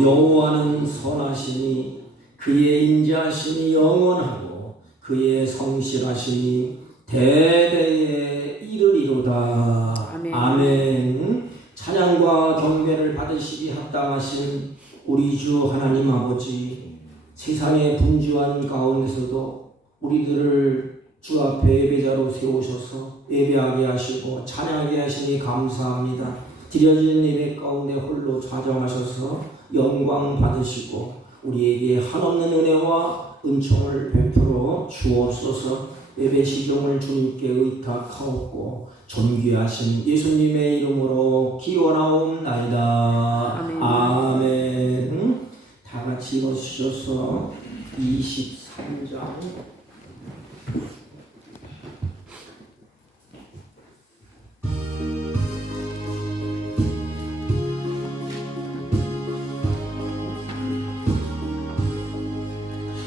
여호와는 선하시니 그의 인자하심이 영원하고 그의 성실하심이 대대에 이르리로다. 아멘. 아멘. 찬양과 경배를 받으시기 합당하신 우리 주 하나님 아버지, 세상의 분주한 가운데서도 우리들을 주 앞에 예배자로 세우셔서 예배하게 하시고 찬양하게 하시니 감사합니다. 드려진 예배 가운데 홀로 좌정하셔서 영광 받으시고 우리에게 한없는 은혜와 은총을 베풀어 주옵소서. 예배 시종을 주님께 의탁하옵고 존귀하신 예수님의 이름으로 기원하옵나이다. 아멘. 아멘. 다 같이 읽어주셔서 23장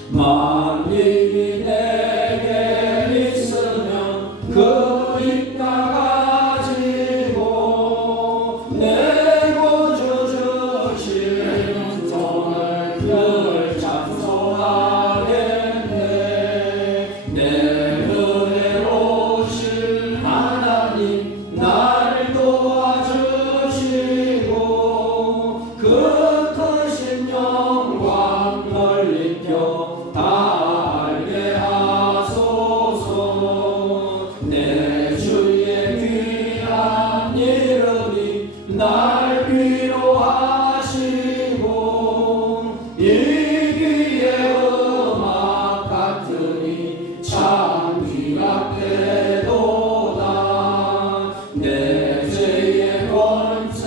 만일이 내게 있으면 그 입 다가지고 내 구주 주시는 손을 늘 찬송하겠네. 내 은혜로우신 하나님 나를 도와주시고 그 크신 영광 널리 펴 다 알게 하소서. 내 주의 귀한 이름이 날 위로하시고 이 귀의 음악 같으니 참 귀합되도다. 내 죄의 권세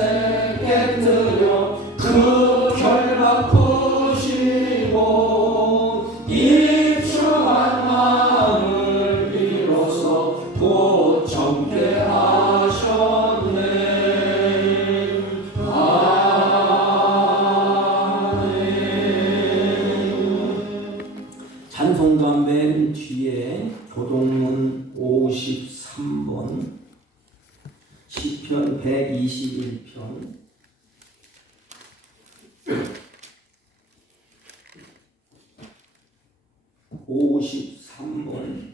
깨뜨려 그 결박 푸시고 입추한 마음을 비로소 곧 정케 하셨네. 아멘. 찬송가 맨 뒤에 교동문 53번 시편 121편 53번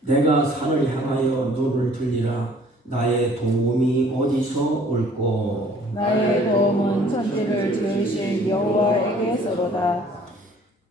내가 산을 향하여 눈을 들리라. 나의 도움이 어디서 올꼬. 나의 도움은 천지를 지으신 여호와에게서로다.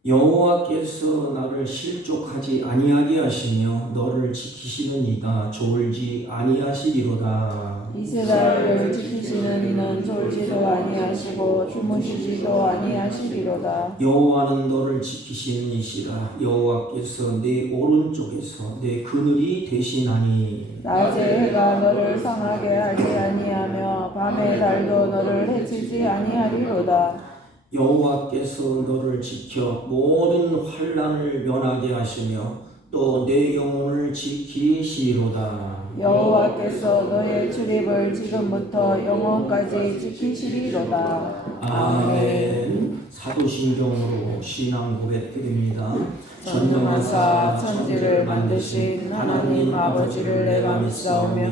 여호와께서 나를 실족하지 아니하게 하시며 너를 지키시는 이가 졸지 아니하시리로다. 이스라엘을 지키시는 이는 졸지도 아니하시고 주무시지도 아니하시리로다. 여호와는 너를 지키시는 이시라. 여호와께서 내 오른쪽에서 내 그늘이 되시나니. 낮에 해가 너를 상하게 하지 아니하며 밤의 달도 너를 해치지 아니하리로다. 여호와께서 너를 지켜 모든 환난을 면하게 하시며 또 내 영혼을 지키시리로다. 여호와께서 너의 출입을 지금부터 영원까지 지키시리로다. 아멘. 사도신경으로 신앙 고백드립니다. 전능하사 천지를 만드신 하나님 아버지를 내가 믿사오며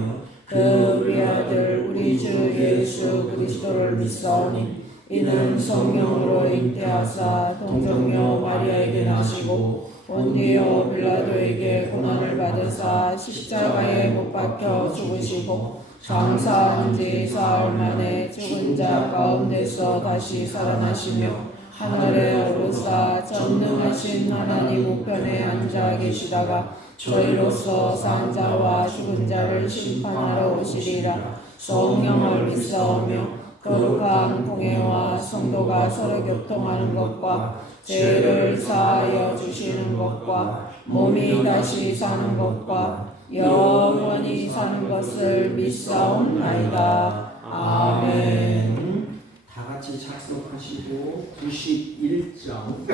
그 우리 아들 우리 주 예수 그리스도를 믿사오니 이는 성령으로 잉태하사 동정녀 마리아에게 나시고 본디오 빌라도에게 고난을 받으사 십자가에 못 박혀 죽으시고 장사한 지 사흘 만에 죽은 자 가운데서 다시 살아나시며 하늘에 오르사 전능하신 하나님 우편에 앉아 계시다가 저희로서 산 자와 죽은 자를 심판하러 오시리라. 성령을 믿사오며 거룩한 공회와 성도가 서로 교통하는 것과 죄를 사하여 주시는 것과 몸이 다시 사는 것과 영원히 사는 것을 믿사옵나이다. 아멘. 다 같이 작성하시고 91장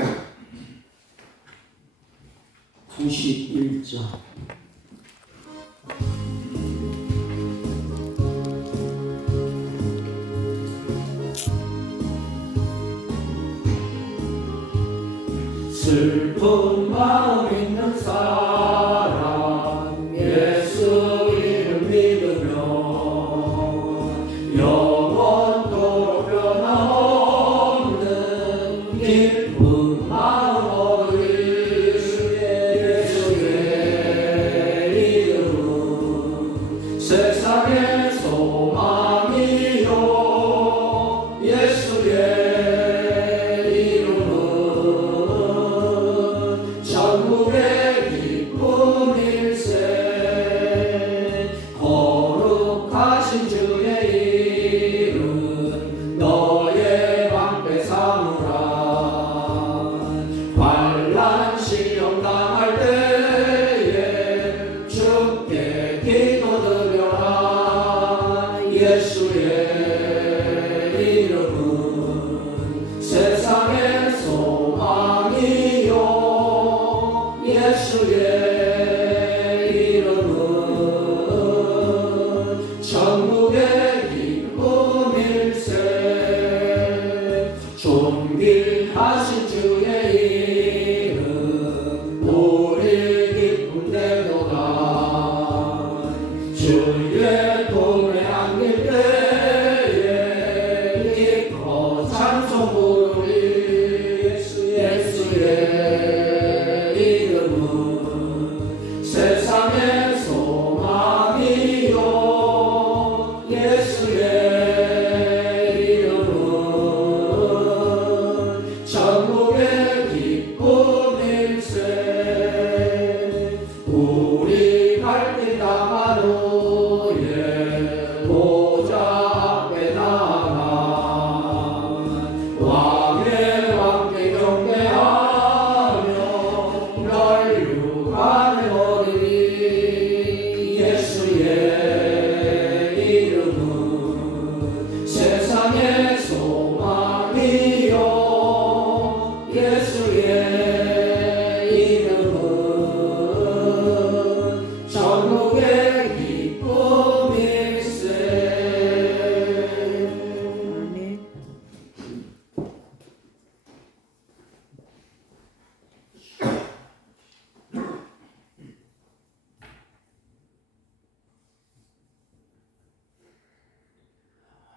91장 슬픈 마음 있는 사람 예수 이름 믿으며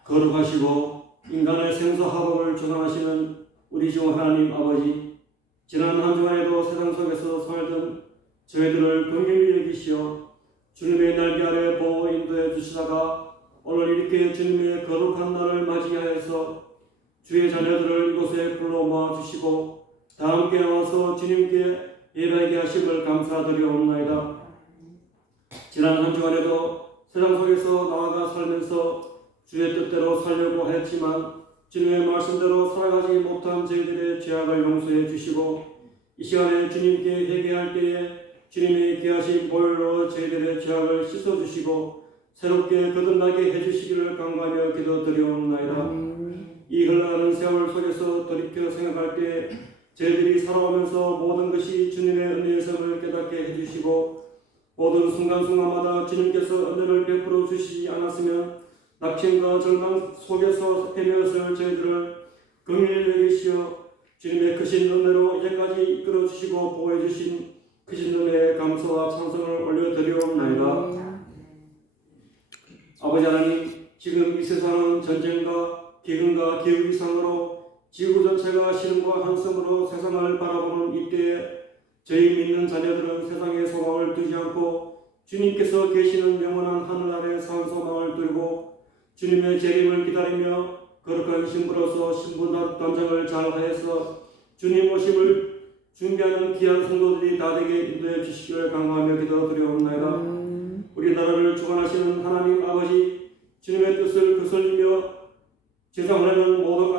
거룩하시고 인간의 생사화복을 주관하시는 우리 주 하나님 아버지, 지난 한 주간에도 세상 속에서 살던 저희들을 긍휼히 여기시어 주님의 날개 아래 보호 인도해 주시다가 오늘 이렇게 주님의 거룩한 날을 맞이하여서 주의 자녀들을 이곳에 불러 모아 주시고 다 함께 나와서 주님께 예배하게 하심을 감사드리옵나이다. 지난 한 주간에도 세상 속에서 나아가 살면서 주의 뜻대로 살려고 했지만 주님의 말씀대로 살아가지 못한 저희들의 죄악을 용서해 주시고 이 시간에 주님께 회개할 때에 주님의 귀하신 보혈로 저희들의 죄악을 씻어주시고 새롭게 거듭나게 해주시기를 간구하며 기도드리옵나이다. 이 흘러가는 세월 속에서 돌이켜 생각할 때 저희들이 살아오면서 모든 것이 주님의 은혜의 섬을 깨닫게 해주시고 모든 순간순간마다 주님께서 은혜를 베풀어 주시지 않았으면 낙심과 절망 속에서 헤매었을 저희들을 긍휼히 여기시어 주님의 크신 은혜로 이제까지 이끌어 주시고 보호해 주신 크신 은혜에 감사와 찬송을 올려드리옵나이다. 아버지 하나님, 지금 이 세상은 전쟁과 기근과 기후 이상으로 지구 전체가 시름과 한섬으로 세상을 바라보는 이때에 저희 믿는 자녀들은 세상에 소망을 두지 않고 주님께서 계시는 영원한 하늘 아래 산 소망을 두고 주님의 재림을 기다리며 거룩한 신부로서 신부 단장을 잘하여서 주님 오심을 준비하는 귀한 성도들이 다 되게 인도해 주시기를 간구하며 기도드리옵나이다. 우리나라를 주관하시는 하나님 아버지, 주님의 뜻을 거슬리며 세상에는 모든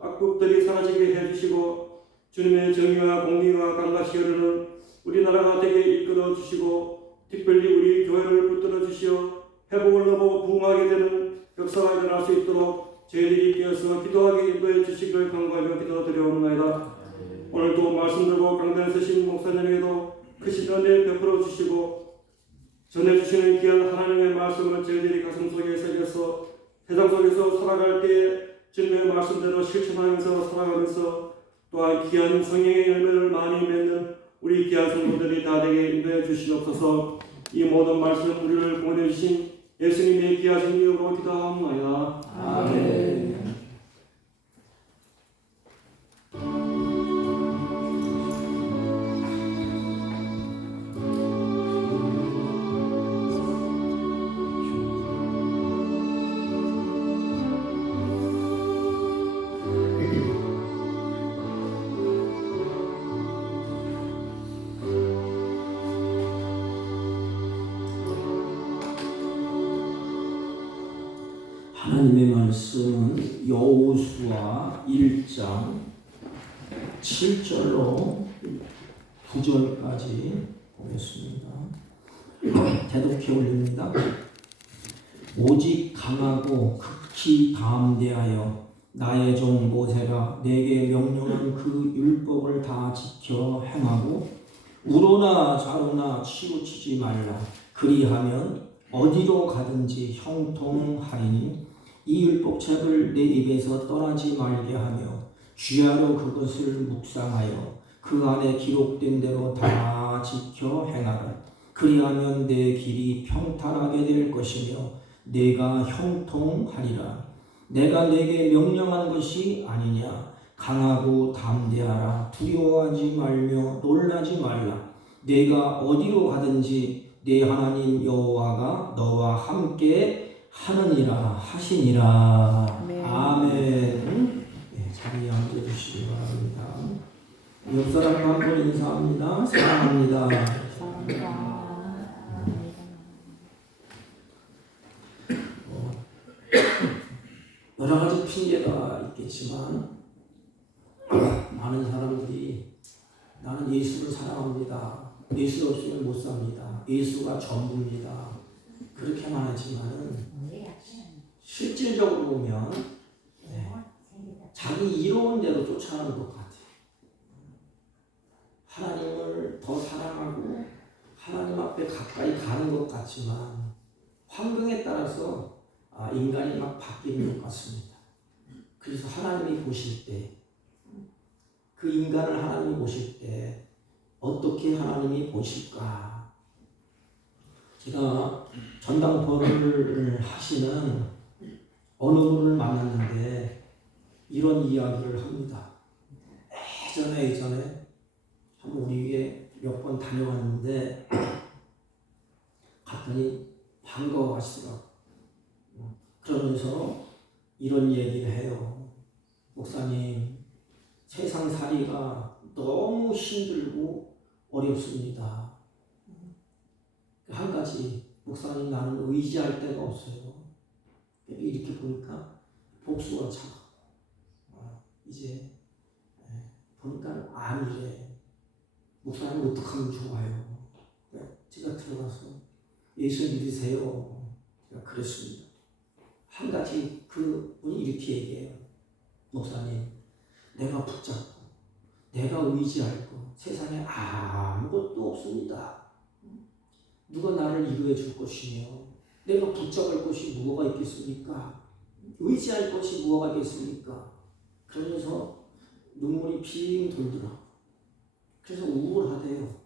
악법들이 사라지게 해주시고 주님의 정의와 공의와 감각이 흐르는 우리나라가 되게 이끌어 주시고 특별히 우리 교회를 붙들어 주시어 회복을 넘어 부흥하게 되는 역사가 일어날 수 있도록 저희들이 깨어서 기도하게 인도해 주시기를 간구하며 기도드리옵나이다. 오늘도 말씀 들고 강단에 서신 목사님에게도 크신 은혜 베풀어 주시고 전해주시는 귀한 하나님의 말씀을 저희들이 가슴 속에 새겨서 세상 속에서 살아갈 때 주님의 말씀대로 실천하면서 살아가면서 또한 귀한 성령의 열매를 많이 맺는 우리 귀한 성도들이 다 되게 인도해 주시옵소서. 이 모든 말씀 우리를 보내주신 예수님의 귀하신 이름으로 기도하옵나이다. 아멘. 하나님의 말씀은 여호수아 1장 7절로 9절까지 보겠습니다. 대독해 올립니다. 오직 강하고 극히 담대하여 나의 종 모세가 내게 명령한 그 율법을 다 지켜 행하고 우로나 좌로나 치우치지 말라. 그리하면 어디로 가든지 형통하리니 이 율법책을 내 입에서 떠나지 말게 하며 주야로 그것을 묵상하여 그 안에 기록된 대로 다 지켜 행하라. 그리하면 내 길이 평탄하게 될 것이며 내가 형통하리라. 내가 내게 명령한 것이 아니냐. 강하고 담대하라. 두려워하지 말며 놀라지 말라. 내가 어디로 가든지 내 하나님 여호와가 너와 함께 하느니라 하시니라. 아멘. 아멘. 네, 자리에 앉아주시기 바랍니다. 옆 사람과 한번 인사합니다. 사랑합니다. 여러 가지 핑계가 있겠지만 많은 사람들이 나는 예수를 사랑합니다. 예수 없이는 못 삽니다. 예수가 전부입니다. 그렇게만 하지만은 실질적으로 보면 자기 이로운 대로 쫓아가는 것 같아요. 하나님을 더 사랑하고 하나님 앞에 가까이 가는 것 같지만 환경에 따라서 인간이 막 바뀌는 것 같습니다. 그래서 하나님이 보실 때, 그 인간을 하나님이 보실 때 어떻게 하나님이 보실까? 제가 전당포를 하시는 어느 분을 만났는데 이런 이야기를 합니다. 예전에 한번 우리 위에 몇 번 다녀왔는데 갔더니 반가워하시더라고. 그러면서 이런 얘기를 해요. 목사님, 세상살이가 너무 힘들고 어렵습니다. 한 가지, 목사님, 나는 의지할 데가 없어요. 이렇게 보니까 복수가 차고 이제 보니까 아니래. 목사님 어떡하면 좋아요? 제가 들어가서 예수 믿으세요. 제가 그랬습니다. 한 가지 그분이 이렇게 얘기해요. 목사님, 내가 붙잡고 내가 의지할 거 세상에 아무것도 없습니다. 누가 나를 위로해 줄 것이며 내가 붙잡을 것이 무엇가 있겠습니까? 의지할 것이 무엇가 있겠습니까? 그러면서 눈물이 빙 돌더라고요. 그래서 우울하대요.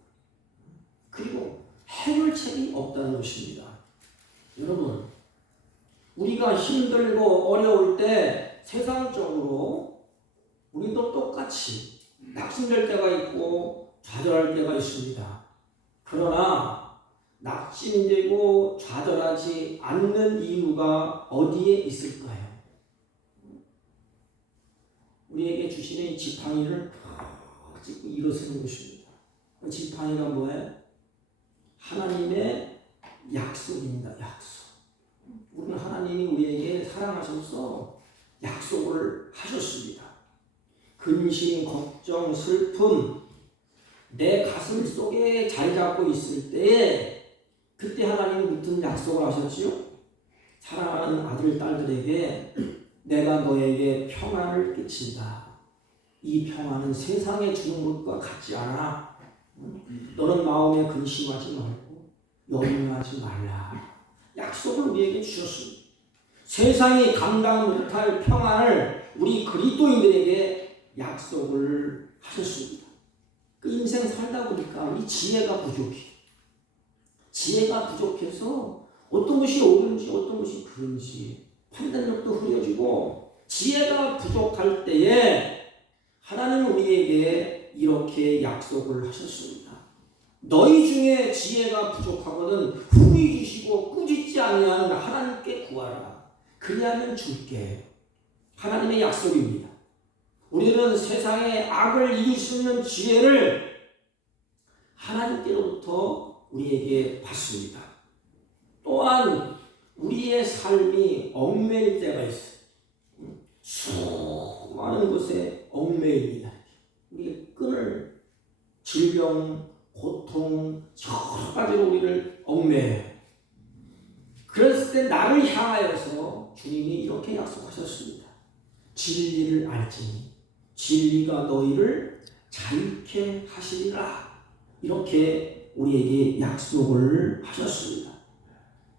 그리고 해결책이 없다는 것입니다. 여러분, 우리가 힘들고 어려울 때 세상적으로 우리도 똑같이 낙심될 때가 있고 좌절할 때가 있습니다. 그러나 낙심되고 좌절하지 않는 이유가 어디에 있을까요? 우리에게 주시는 이 지팡이를 찍고 일어서는 것입니다. 그 지팡이가 뭐예요? 하나님의 약속입니다. 약속. 우리는 하나님이 우리에게 사랑하셔서 약속을 하셨습니다. 근심, 걱정, 슬픔, 내 가슴 속에 자리 잡고 있을 때에 그때 하나님이 무슨 약속을 하셨지요? 사랑하는 아들, 딸들에게 내가 너에게 평안을 끼친다. 이 평안은 세상에 주는 것과 같지 않아. 너는 마음에 근심하지 말고 염려하지 말라. 약속을 우리에게 주셨습니다. 세상이 감당 못할 평안을 우리 그리스도인들에게 약속을 하셨습니다. 그 인생 살다 보니까 우리 지혜가 부족해. 지혜가 부족해서 어떤 것이 옳은지 어떤 것이 그른지 판단력도 흐려지고 지혜가 부족할 때에 하나님은 우리에게 이렇게 약속을 하셨습니다. 너희 중에 지혜가 부족하거든 후히 주시고 꾸짖지 아니하는 하나님께 구하라. 그리하면 줄게. 하나님의 약속입니다. 우리는 세상의 악을 이길 수 있는 지혜를 하나님께로부터 우리에게 받습니다. 또한 우리의 삶이 얽매일 때가 있어요. 수많은 곳에 얽매입니다. 우리 끈을 질병, 고통, 여러 가지로 우리를 얽매요. 그랬을 때 나를 향하여서 주님이 이렇게 약속하셨습니다. 진리를 알지니 진리가 너희를 자유케 하시리라. 이렇게 우리에게 약속을 하셨습니다.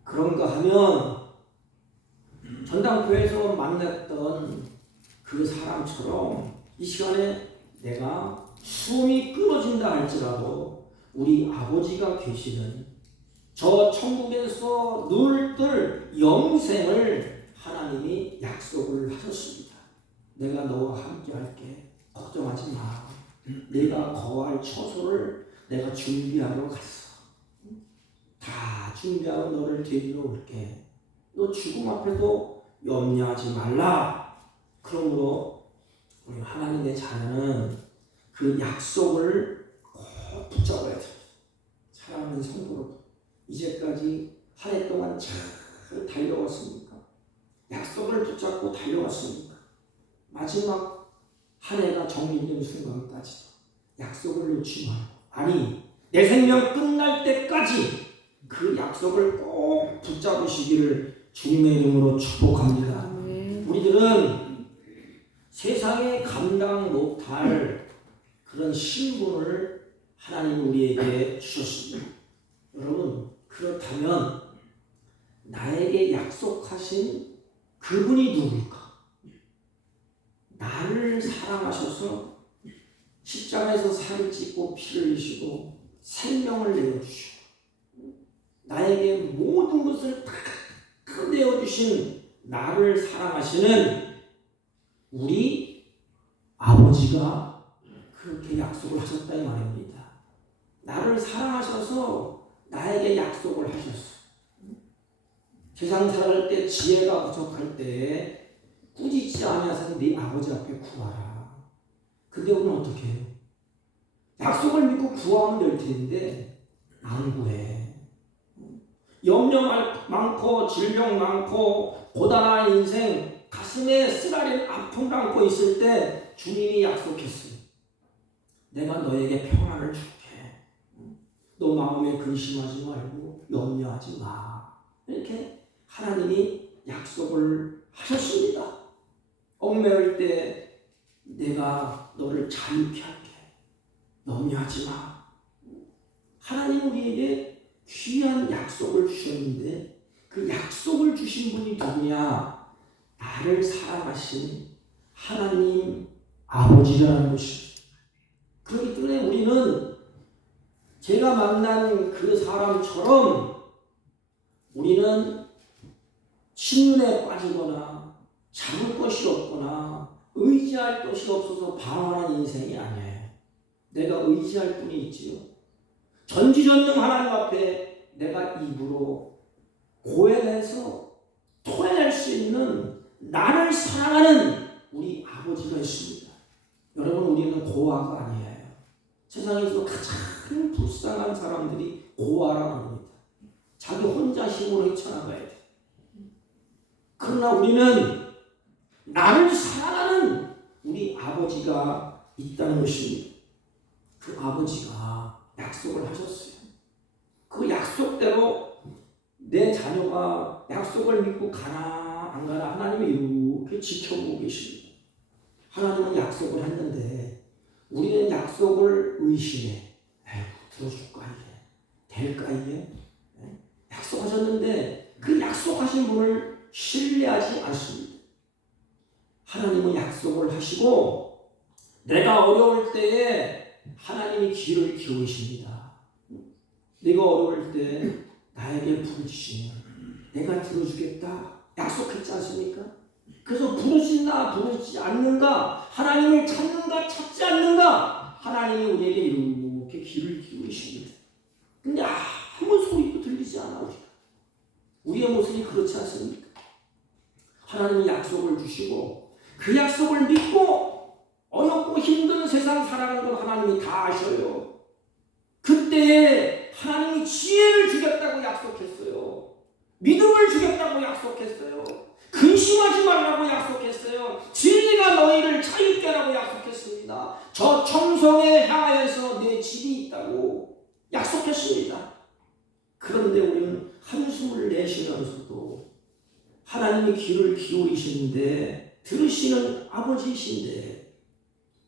그런가 하면 전당포에서 만났던 그 사람처럼 이 시간에 내가 숨이 끊어진다 할지라도 우리 아버지가 계시는 저 천국에서 눈을 뜰 영생을 하나님이 약속을 하셨습니다. 내가 너와 함께 할게. 걱정하지 마. 내가 거할 처소를 내가 준비하러 갔어. 다 준비하고 너를 데리러 올게. 너 죽음 앞에도 염려하지 말라. 그러므로 우리 하나님의 자녀는 그 약속을 꼭 붙잡아야 돼요. 사랑하는 성도로 이제까지 한 해 동안 잘 달려왔습니까? 약속을 붙잡고 달려왔습니까? 마지막 한 해가 정리된 순간까지도 약속을 놓지 말고, 아니 내 생명 끝날 때까지 그 약속을 꼭 붙잡으시기를 주님의 이름으로 축복합니다. 우리들은 세상에 감당 못할 그런 신분을 하나님 우리에게 주셨습니다. 여러분, 그렇다면 나에게 약속하신 그분이 누굴까? 나를 사랑하셔서 십자가에서 살을 찢고 피를 흘리시고 생명을 내어주시고 나에게 모든 것을 다 내어주신 나를 사랑하시는 우리 아버지가 그렇게 약속을 하셨다 이 말입니다. 나를 사랑하셔서 나에게 약속을 하셨어. 세상 살아갈 때 지혜가 부족할 때 꾸짖지 아니하사 네 아버지 앞에 구하라. 근데 우리는 어떻게 해요? 약속을 믿고 구하면 될 텐데 안 구해. 염려 많고 질병 많고 고단한 인생 가슴에 쓰라린 아픔을 안고 있을 때 주님이 약속했어요. 내가 너에게 평안을 줄게. 너 마음에 근심하지 말고 염려하지 마. 이렇게 하나님이 약속을 하셨습니다. 얽매일 때 내가 너를 자유케 할게. 염려하지 마. 하나님 우리에게 귀한 약속을 주셨는데 그 약속을 주신 분이 누구냐? 나를 사랑하신 하나님 아버지라는 것입니다. 그렇기 때문에 우리는 제가 만난 그 사람처럼 우리는 신문에 빠지거나 잡을 것이 없거나 의지할 것이 없어서 방황하는 인생이 아니에요. 내가 의지할 분이 있지요. 전지전능 하나님 앞에 내가 입으로 고해내서 토해낼 수 있는 나를 사랑하는 우리 아버지가 있습니다. 여러분 우리는 고아가 아니에요. 세상에서 가장 불쌍한 사람들이 고아라고 합니다. 자기 혼자 힘으로 헤쳐나가야 돼. 그러나 우리는 나를 사랑하는 우리 아버지가 있다는 것입니다. 그 아버지가 약속을 하셨어요. 그 약속대로 내 자녀가 약속을 믿고 가나 안 가나 하나님이 이렇게 지켜보고 계십니다. 하나님은 약속을 했는데 우리는 약속을 의심해. 들어줄까 이게? 될까 이게? 약속하셨는데 그 약속하신 분을 신뢰하지 않습니다. 하나님은 약속을 하시고 내가 어려울 때에 하나님이 귀를 기울이십니다. 내가 어려울 때 나에게 부르시면 내가 들어주겠다 약속했지 않습니까? 그래서 부르시나 부르지 않는가, 하나님을 찾는가 찾지 않는가, 하나님이 우리에게 이렇게 귀를 기울이십니다. 근데 아무 소리도 들리지 않아. 우리의 모습이 그렇지 않습니까? 하나님이 약속을 주시고 그 약속을 믿고 어렵고 힘든 세상 살아가는 건 하나님이 다 아셔요. 그때에 하나님이 지혜를 주겠다고 약속했어요. 믿음을 주겠다고 약속했어요. 근심하지 말라고 약속했어요. 진리가 너희를 자유케 하라고 약속했습니다. 저 청성에 향하여서 내 집이 있다고 약속했습니다. 그런데 우리는 한숨을 내쉬면서도 하나님이 귀를 기울이시는데 들으시는 아버지이신데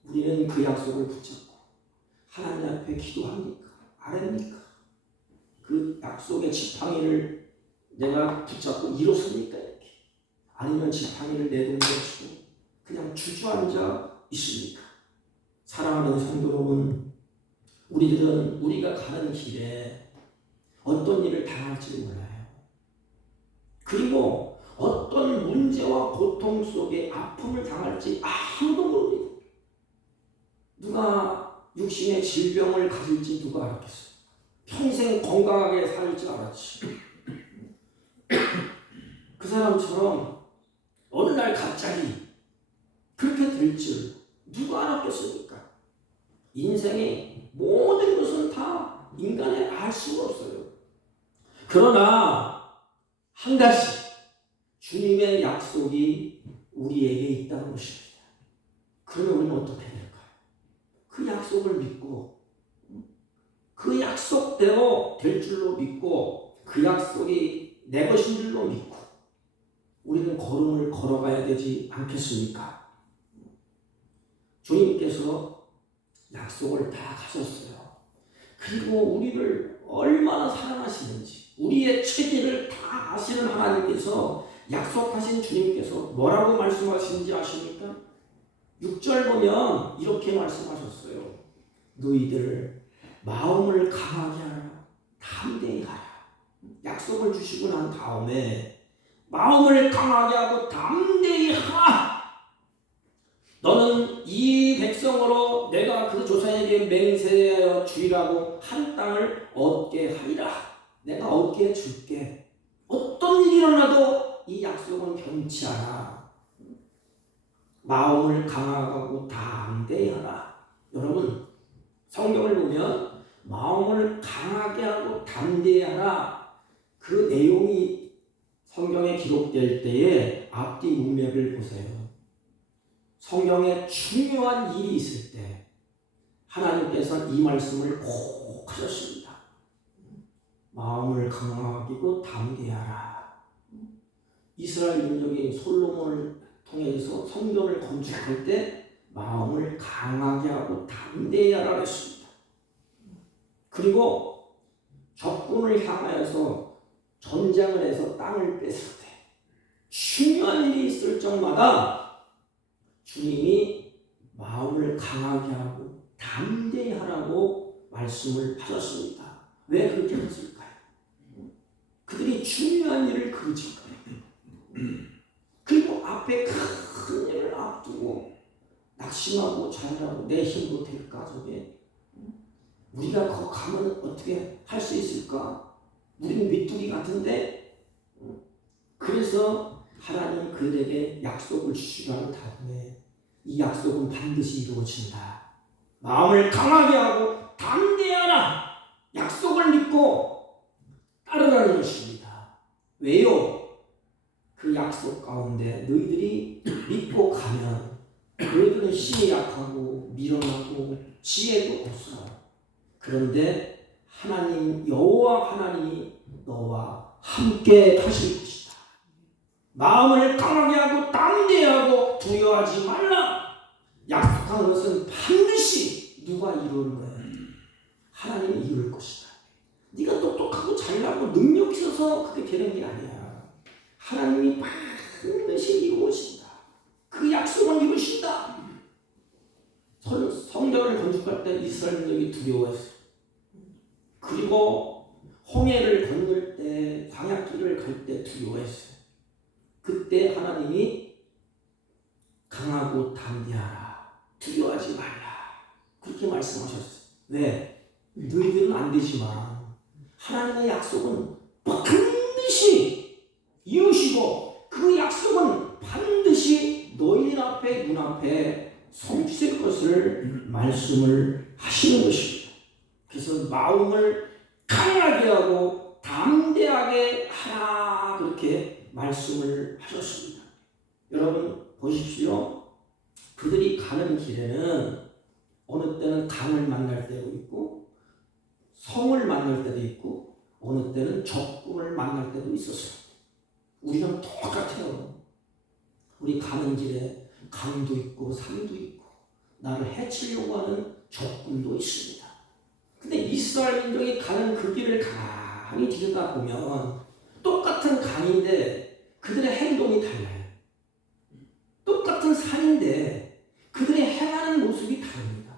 우리는 그 약속을 붙잡고 하나님 앞에 기도합니까? 아닙니까? 그 약속의 지팡이를 내가 붙잡고 일어섭니까? 이렇게? 아니면 지팡이를 내동댕치고 그냥 주저앉아 있습니까? 사랑하는 성도 여러분, 우리들은 우리가 가는 길에 어떤 일을 당할지 몰라요. 그리고 어떤 문제와 고통 속에 아픔을 당할지 아무도 모릅니다. 누가 육신의 질병을 가질지 누가 알았겠어요? 평생 건강하게 살지 알았지. 그 사람처럼 어느 날 갑자기 그렇게 될 줄 누가 알았겠습니까? 인생의 모든 것은 다 인간의 알 수가 없어요. 그러나 한 가지 주님의 약속이 우리에게 있다는 것입니다. 그러면 우리는 어떻게 될까요? 그 약속을 믿고 그 약속대로 될 줄로 믿고 그 약속이 내 것인 줄로 믿고 우리는 걸음을 걸어가야 되지 않겠습니까? 주님께서 약속을 다 하셨어요. 그리고 우리를 얼마나 사랑하시는지 우리의 체질을 다 아시는 하나님께서 약속하신 주님께서 뭐라고 말씀하시는지 아십니까? 6절 보면 이렇게 말씀하셨어요. 너희들 마음을 강하게 하라. 담대히 가라. 약속을 주시고 난 다음에 마음을 강하게 하고 담대히 하라. 너는 이 백성으로 내가 그 조상에게 맹세하여 주리라고 한 땅을 얻게 하리라. 내가 얻게 해줄게. 어떤 일이 일어나도 이 약속은 변치 않아. 마음을 강하고 담대히 하라. 여러분, 성경을 보면 마음을 강하게 하고 담대히 하라, 그 내용이 성경에 기록될 때에 앞뒤 문맥을 보세요. 성경에 중요한 일이 있을 때 하나님께서 이 말씀을 꼭 하셨습니다. 마음을 강하고 담대히 하라. 이스라엘 민족이 솔로몬을 통해서 성전을 건축할 때 마음을 강하게 하고 담대히 하라 했습니다. 그리고 적군을 향하여서 전쟁을 해서 땅을 뺐을 때 중요한 일이 있을 적마다 주님이 마음을 강하게 하고 담대히 하라고 말씀을 하셨습니다. 왜 그렇게 했을까요? 그들이 중요한 일을 그르친 거예요. 그리고 앞에 큰 일을 앞두고 낙심하고 좌절하고 내 힘으로 될까 저게? 우리가 거기 가면 어떻게 할 수 있을까? 우리는 메뚜기 같은데? 그래서 하나님 그들에게 약속을 주시라는 다음에 이 약속은 반드시 이루어진다. 마음을 강하게 하고 담대하라. 약속을 믿고 따르라는 것입니다. 왜요? 그 약속 가운데 너희들이 믿고 가면 너희들은 힘이 약하고 미련하고 지혜도 없어. 그런데 하나님 여호와 하나님이 너와 함께 하실 것이다. 마음을 강하게 하고 담대하고 두려워하지 말라. 약속한 것은 반드시 누가 이루는 거야? 하나님이 이룰 것이다. 네가 똑똑하고 잘나고 능력 있어서 그게 되는 게 아니야. 하나님이 반드시 이루어진다. 그 약속은 이루신다. 성전을 건축할 때 이스라엘 민족이 두려워했어요. 그리고 홍해를 건널 때 광야길을 갈 때 두려워했어요. 그때 하나님이 강하고 담대하라. 두려워하지 말라. 그렇게 말씀하셨어요. 왜? 너희들은 안 되지만 하나님의 약속은 반드시 이루시고 그 약속은 반드시 너희 앞에 눈앞에 성취될 것을 말씀을 하시는 것입니다. 그래서 마음을 강하게 하고 담대하게 하라 그렇게 말씀을 하셨습니다. 여러분 보십시오. 그들이 가는 길에는 어느 때는 강을 만날 때도 있고 성을 만날 때도 있고 어느 때는 적군을 만날 때도 있었어요. 우리는 똑같아요. 우리 가는 길에 강도 있고 산도 있고 나를 해치려고 하는 적군도 있습니다. 근데 이스라엘 민족이 가는 그 길을 가만히 들여다보면 똑같은 강인데 그들의 행동이 달라요. 똑같은 산인데 그들이 행하는 모습이 다릅니다.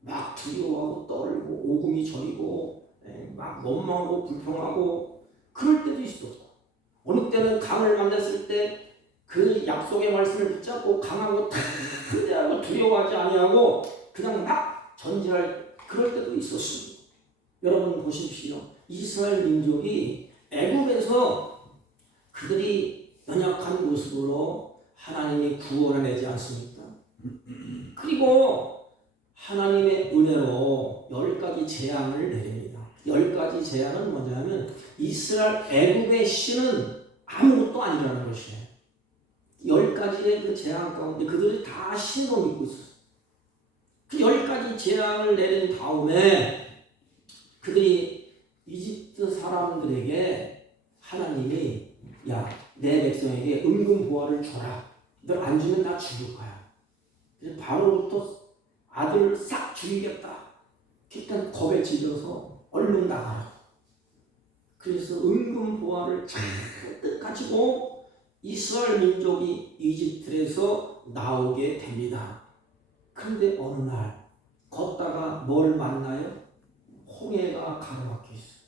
막 두려워하고 떨고 오금이 저리고 막 원망하고 불평하고 그럴 때도 있었고 어느 때는 강을 만났을 때 그 약속의 말씀을 붙잡고 강하고 담대하고 두려워하지 아니하고 그냥 막 전진할 그럴 때도 있었습니다. 여러분 보십시오. 이스라엘 민족이 애굽에서 그들이 연약한 모습으로 하나님이 구원해내지 않습니까? 그리고 하나님의 은혜로 10가지 재앙을 내립니다. 10가지 재앙은 뭐냐면 이스라엘 애굽의 신은 아무것도 아니라는 것이에요. 10가지의 그 재앙 가운데 그들이 다 신으로 믿고 있었어요. 그 10가지 재앙을 내린 다음에 그들이 이집트 사람들에게 하나님이 야, 내 백성에게 은금 보화를 줘라. 널 안 주면 나 죽일 거야. 그래서 바로부터 아들을 싹 죽이겠다. 일단 겁에 질려서 얼른 나가라. 그래서 은금 보화를 잔뜩 가지고 이스라엘 민족이 이집트에서 나오게 됩니다. 그런데 어느 날 걷다가 뭘 만나요? 홍해가 가로막혀 있어요.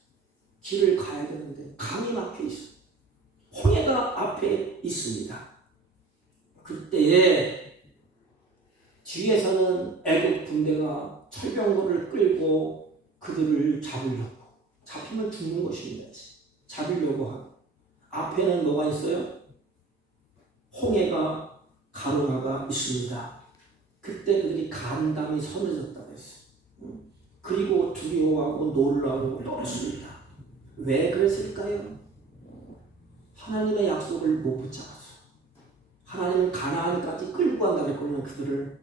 길을 가야 되는데 강이 막혀 있어요. 홍해가 앞에 있습니다. 그때에 뒤에서는 애국 군대가 철병거를 끌고 그들을 잡으려고, 잡히면 죽는 것입니다. 잡으려고 하고, 앞에는 뭐가 있어요? 홍해가 가로마가 있습니다. 그때 그들이 간담이 서늘졌다고 했어요. 그리고 두려워하고 놀라고 떨었습니다. 왜 그랬을까요? 하나님의 약속을 못 붙잡았어요. 하나님은 가나안까지 끌고 간다고 했거든요. 그들을.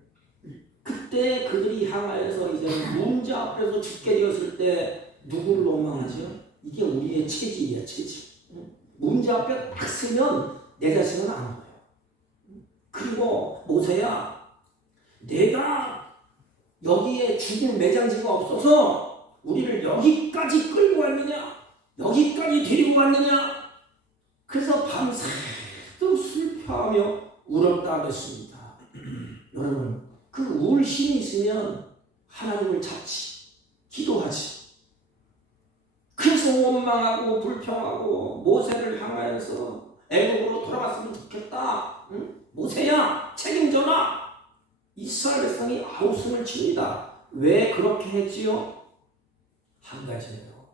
그때 그들이 향하여서 이제 문자 앞에서 죽게 되었을 때 누구를 원망하죠? 이게 우리의 체질이야, 체질. 문자 앞에 딱 쓰면 내 자신은 안 보여요. 그리고 모세야, 내가 여기에 죽을 매장지가 없어서 우리를 여기까지 끌고 왔느냐? 여기까지 데리고 왔느냐? 그래서 밤새도록 슬퍼하며 울었다 그랬습니다. 여러분, 그 울심이 있으면 하나님을 찾지, 기도하지. 그래서 원망하고 불평하고 모세를 향하여서 애국으로 돌아갔으면 좋겠다. 응? 모세야, 책임져라. 이스라엘 백성이 아우성을 칩니다. 왜 그렇게 했지요? 한 가지예요.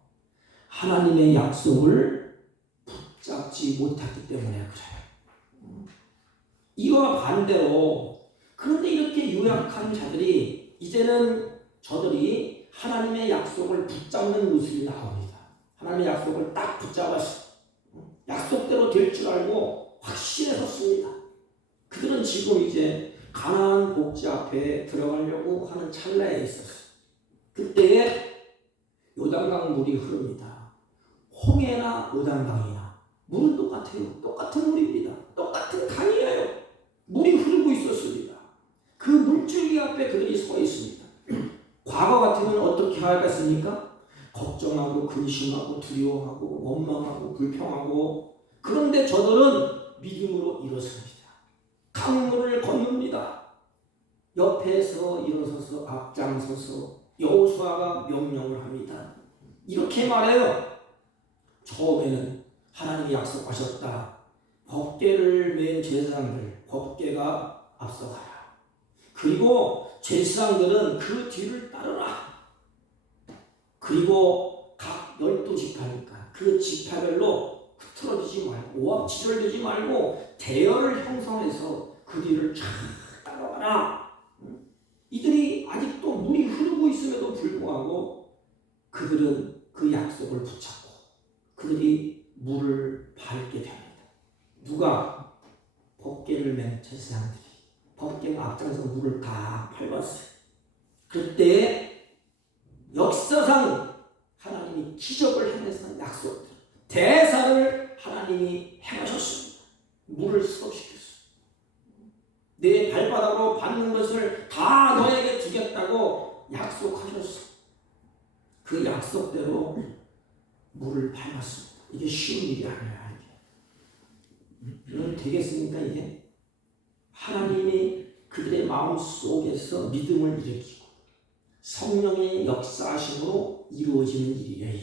하나님의 약속을 붙잡지 못했기 때문에 그래요. 이와 반대로, 그런데 이렇게 유약한 자들이 이제는 저들이 하나님의 약속을 붙잡는 모습이 나옵니다. 하나님의 약속을 딱 붙잡았어. 약속대로 될 줄 알고 확신에 섰습니다. 그들은 지금 이제 가나안 복지 앞에 들어가려고 하는 찰나에 있었어요. 그때에 요단강 물이 흐릅니다. 홍해나 요단강이나 물은 똑같아요. 똑같은 물입니다. 똑같은 강이에요. 물이 흐르고 있었습니다. 그 물줄기 앞에 그들이 서 있습니다. 과거 같으면 어떻게 하겠습니까? 걱정하고 근심하고 두려워하고 원망하고 불평하고, 그런데 저들은 믿음으로 일어섭니다. 강물을 건넙니다. 옆에서 일어서서 앞장서서 여호수아가 명령을 합니다. 이렇게 말해요. 처음에는 하나님이 약속하셨다. 법궤를 맨 제사장들, 법궤가 앞서가라. 그리고 제사장들은 그 뒤를 따르라. 그리고 각 12지파니까 그 지파별로 흐트러지지 말고 오합지졸되지 말고 대열을 형성해서 그 뒤를 쫙 따라가라. 이들이 아직도 물이 흐르고 있음에도 불구하고 그들은 그 약속을 붙잡고 그들이 물을 밟게 됩니다. 누가? 법궤를 맨 제사장들이. 법궤가 앞장서 물을 다 밟았어요. 그때 역사상 하나님이 기적을 행해서 약속들, 대사를 하나님이 행하셨습니다. 물을 수업시켰어요. 내 발바닥으로 밟는 것을 다 너에게 주겠다고 약속하셨어. 그 약속대로 물을 밟았습니다. 이게 쉬운 일이 아니야. 이게 되겠습니까? 이게 하나님이 그들의 마음 속에서 믿음을 일으키고 성령의 역사하심으로 이루어지는 일이에요.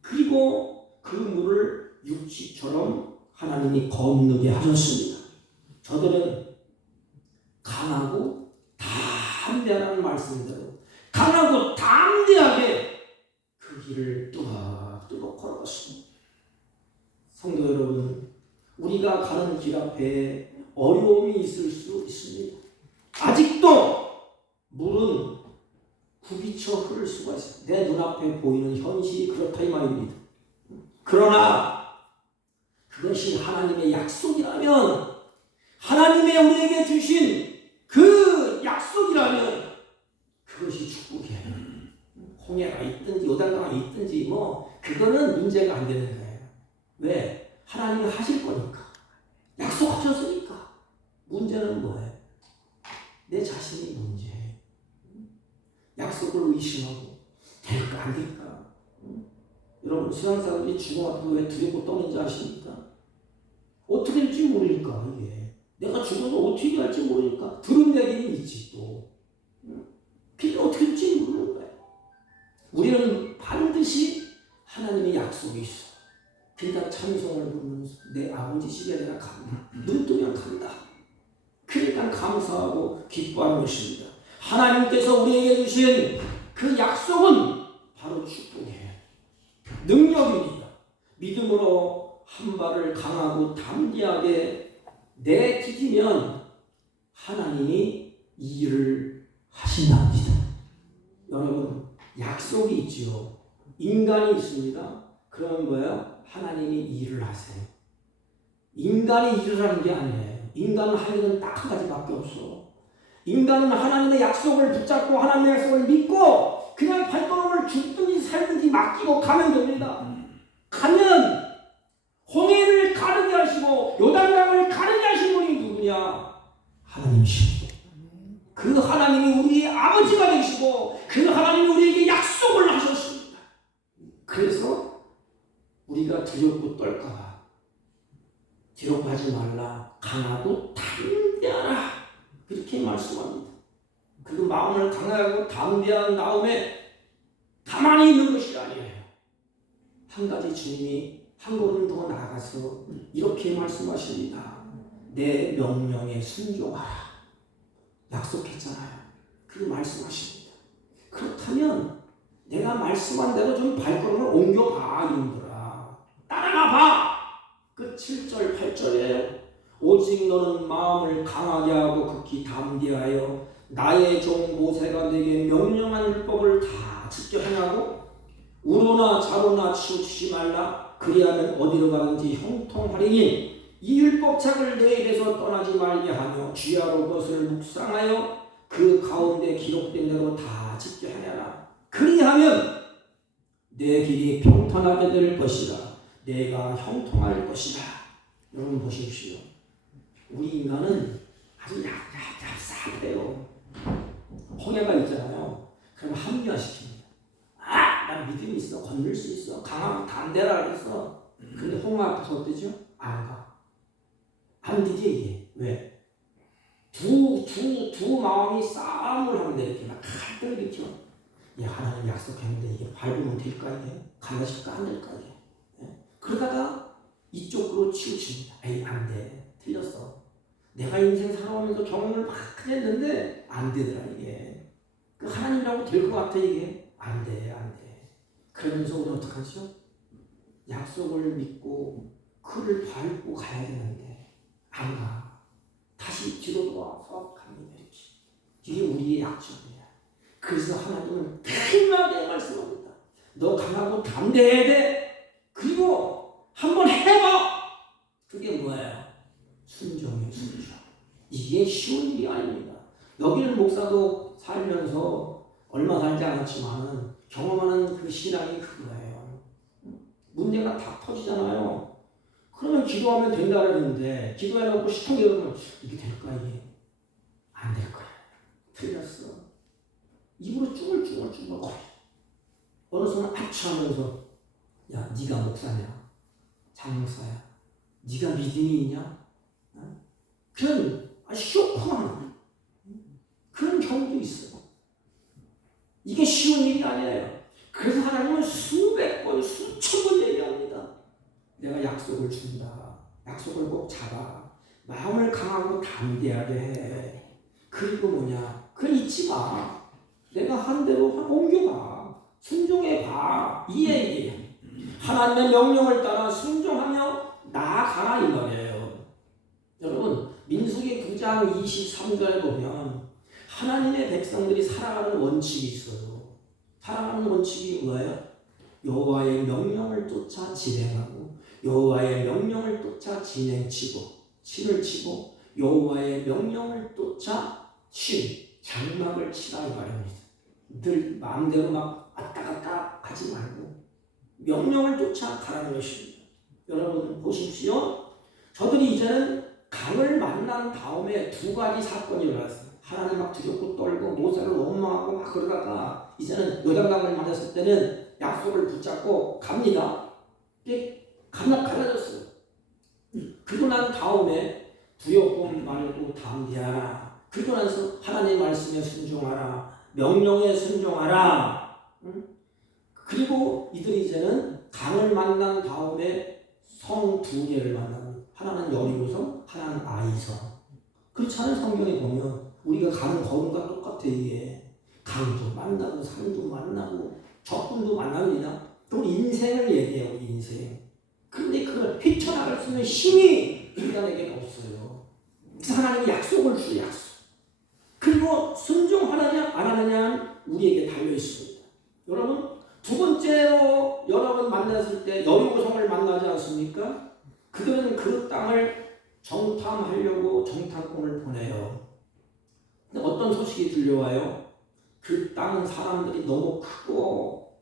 그리고 그 물을 육지처럼 하나님이 건너게 하셨습니다. 저들은 강하고 담대하다는 말씀대로 강하고 담대하게 그 길을 뚜벅뚜벅 걸어갔습니다. 성도 여러분, 우리가 가는 길 앞에 어려움이 있을 수 있습니다. 아직도 물은 굽이쳐 흐를 수가 있어요. 내 눈앞에 보이는 현실이 그렇다 이 말입니다. 그러나 그것이 하나님의 약속이라면, 하나님의 우리에게 주신 그 약속이라면 그것이 축복이에요. 홍해가 있든지 요단강이 있든지 그거는 문제가 안 되는 거예요. 왜? 하나님이 하실 거니까. 약속하셨으니까. 문제는 뭐예요? 내 자신이 문제예요. 약속을 의심하고 될까 안 될까? 여러분, 세상 사람들이 죽음 앞에서 왜 두렵고 떠는지 아십니까? 어떻게 될지 모르니까. 이게 내가 죽어서 어떻게 할지 모르니까. 들은 얘기는 있지 또. 그게 어떻게 될지 모르는 거예요. 우리는 반드시 하나님의 약속이 있어. 그러니까 찬송을 부르면서 내 아버지 집에 내가 간다. 눈 뜨면 간다. 그러니까 감사하고 기뻐하는 것입니다. 하나님께서 우리에게 주신 그 약속은 바로 축복이에요. 능력입니다. 믿음으로 한 발을 강하고 담대하게 내디디면 하나님이 이 일을 하신답니다. 여러분, 약속이 있지요. 인간이 있습니다. 그러면 뭐예요? 하나님이 일을 하세요. 인간이 일을 하는 게 아니에요. 인간은 할 일은 딱 한 가지밖에 없어. 인간은 하나님의 약속을 붙잡고 하나님의 약속을 믿고 그냥 발걸음을 죽든지 살든지 맡기고 가면 됩니다. 가면 홍해를 가르게 하시고 요단강을 가르게 하신 분이 누구냐? 하나님이십니다. 그 하나님이 우리의 아버지가 되시고 그 하나님이 우리에게 약속을 하셨습니다. 그래서 우리가 두렵고 떨까봐 두려워하지 말라. 강하고 담대하라. 그렇게 말씀합니다. 그 마음을 강하고 담대한 다음에 가만히 있는 것이 아니에요. 한 가지 주님이 한 걸음 더 나아가서 이렇게 말씀하십니다. 내 명령에 순종하라. 약속했잖아요. 그 말씀하십니다. 그렇다면 내가 말씀한 대로 좀 발걸음을 옮겨봐. 이놈들아. 따라가 봐. 그 7절 8절에 오직 너는 마음을 강하게 하고 극히 담대하여 나의 종 모세가 내게 명령한 율법을 다 지켜 행하고 우로나 자로나 치우치지 말라. 그리하면 어디로 가든지 형통하리니 이 율법책을 내 입에서 떠나지 말게 하며 주야로 그것을 묵상하여 그 가운데 기록된 대로 다 지켜 행하라. 그리하면 내 길이 평탄하게 될 것이라. 내가 형통할 것이다. 여러분 보십시오. 우리 인간은 아주 얍삽해요. 홍해가 있잖아요. 그럼 합리화시킵니다. 난 믿음이 있어. 건널 수 있어. 강하고 담대라 그랬어. 근데 홍해 앞에서 어때죠? 안 가. 안 되지 이게. 왜? 두 마음이 싸움을 하는데 이렇게 막 갈등을 일으켜. 하나님 약속했는데 이게 밟으면 될까 이게? 갈라질까 안 될까 이게? 그러다가 이쪽으로 치우칩니다. 에이 안 돼. 틀렸어. 내가 인생 살아오면서 경험을 막 했는데 안 되더라 이게. 그 하나님이라고 될 것 같아 이게. 안 돼. 그러면서 우리는 어떡하죠? 약속을 믿고 그를 밟고 가야 되는데 안 가. 다시 뒤로 돌아와서 갑니다. 이렇게. 이게 우리의 약점이야. 그래서 하나님은 강하게 말씀합니다. 너 강하고 담대해야 돼. 그리고 한번 해봐. 그게 뭐예요? 순종이에요. 순종. 이게 쉬운 일이 아닙니다. 여기는 목사도 살면서 얼마 살지 않았지만 경험하는 그 신앙이 그거예요. 문제가 다 터지잖아요. 그러면 기도하면 된다 그랬는데 기도해놓고 시통이 그러면 이게 될까 이게? 안 될 거야. 틀렸어. 입으로 쭈글쭈글 거려. 어느 순간 아차하면서 야 네가 목사냐? 장목사야? 네가 믿음이 있냐? 그런 쇼크한 그런 경우도 있어요. 이게 쉬운 일이 아니에요. 그래서 하나님은 수백 번, 수천 번 얘기합니다. 내가 약속을 준다. 약속을 꼭 잡아. 마음을 강하고 담대하게 해. 그리고 뭐냐? 그걸 잊지 마. 내가 한 대로 옮겨봐. 순종해봐. 이 얘기예요. 하나님의 명령을 따라 순종하며 나아가라 이 말이에요. 여러분 민수기 9장 23절에 보면 하나님의 백성들이 살아가는 원칙이 있어요. 살아가는 원칙이 뭐예요? 여호와의 명령을 쫓아 진행하고 여호와의 명령을 쫓아 진을 치고 여호와의 명령을 쫓아 장막을 치라 이 말입니다. 늘 마음대로 막 왔다 갔다 하지 말고 명령을 쫓아 가라는 것입니다. 여러분 보십시오. 저들이 이제는 강을 만난 다음에 두 가지 사건이 일어났어요. 하나님 막 두렵고 떨고 모세를 원망하고 막 그러다가 이제는 요단강을 만났을 때는 약속을 붙잡고 갑니다. 갈라졌어요. 그러고 난 다음에 두렵고 말고 담대하라. 그러고 나서 하나님의 말씀에 순종하라. 명령에 순종하라. 그리고 이들이 이제는 강을 만난 다음에 성 두 개를 만납니다. 하나는 여리고성, 하나는 아이성. 그렇잖아요. 성경에 보면 우리가 가는 걸음과 똑같아. 이게 강도 만나고 산도 만나고 적군도 만납니다. 또 인생을 얘기해요. 인생. 그런데 그걸 헤쳐나갈 수 있는 힘이 인간에게는 없어요. 그래서 하나님이 약속을 주세요. 약속. 그리고 순종하느냐 안 하느냐는 우리에게 달려 있습니다. 여러분 두 번째로 여러분 만났을 때 여리고성을 만나지 않습니까? 그들은 그 땅을 정탐하려고 정탐꾼을 보내요. 근데 어떤 소식이 들려와요? 그 땅은 사람들이 너무 크고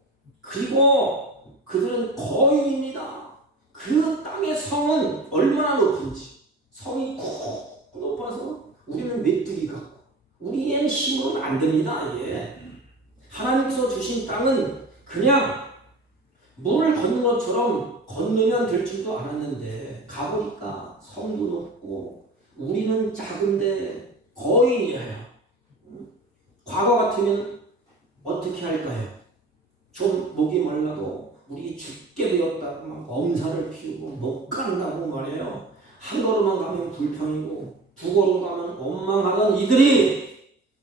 그리고 그들은 거인입니다. 그 땅의 성은 얼마나 높은지 성이 콕 높아서 우리는 메뚜기 같고 우리의 힘으로는 안 됩니다. 예. 하나님께서 주신 땅은 그냥 물을 걷는 것처럼 건너면 될 줄도 알았는데 가보니까 성도 높고 우리는 작은데 거인이에요. 과거 같으면 어떻게 할까요? 좀 목이 말라도 우리 죽게 되었다고 막 엄살을 피우고 못 간다고 말해요. 한 걸음만 가면 불평이고 두 걸음 가면 원망하던 이들이